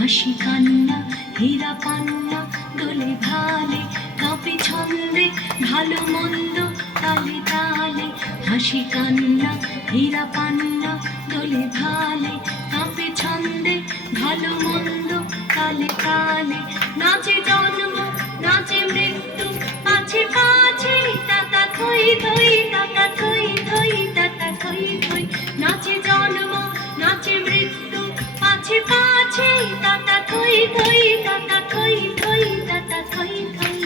হাসি কান্না হীরা পান্না দোলে ভালে কাঁপে ছন্দে ভালো মন্দ তালে তালে হাসি কান্না হীরা পান্না দোলে ভালে কাঁপে ছন্দে ভালো মন্দ তালে তালে নাচে জন্ম নাচে মৃত্যু পাছে পাছে তাতা থই থই তাতা থই থই তাতা থই থই নাচে জন্ম নাচে মৃত্যু পাছে পাছে তাতা থই থই তাতা থই থই তাতা থই থই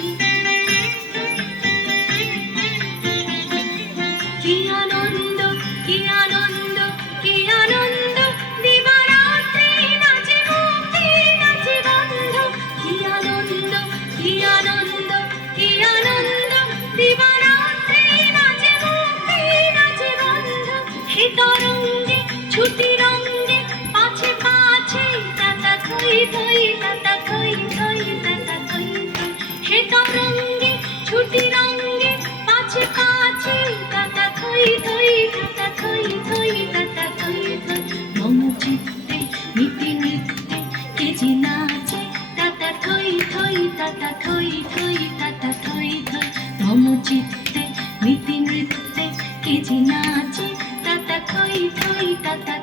কি আনন্দ কি আনন্দ কি আনন্দ দিবারাত্রি নাচে মুক্তি নাচে বন্ধ কি আনন্দ কি আনন্দ কি আনন্দ দিবারাত্রি নাচে মুক্তি নাচে বন্ধ হে তরঙ্গে ছুটি রঙ্গে পাছে পাছে তাতা থই থই তাতা থই থই তাতা থই থই হে তরঙ্গে ছুটি রঙ্গে পাছে পাছে তাতা থই থই তাতা থই থই তাতা থই থই মম চিত্তে নিতে নিতে কে যে নাচে তাতা থই থই তাতা থই থই তাতা থই থই মম চিত্তে নিতে নিতে কে যে নাচে তাতা থই থই তাতা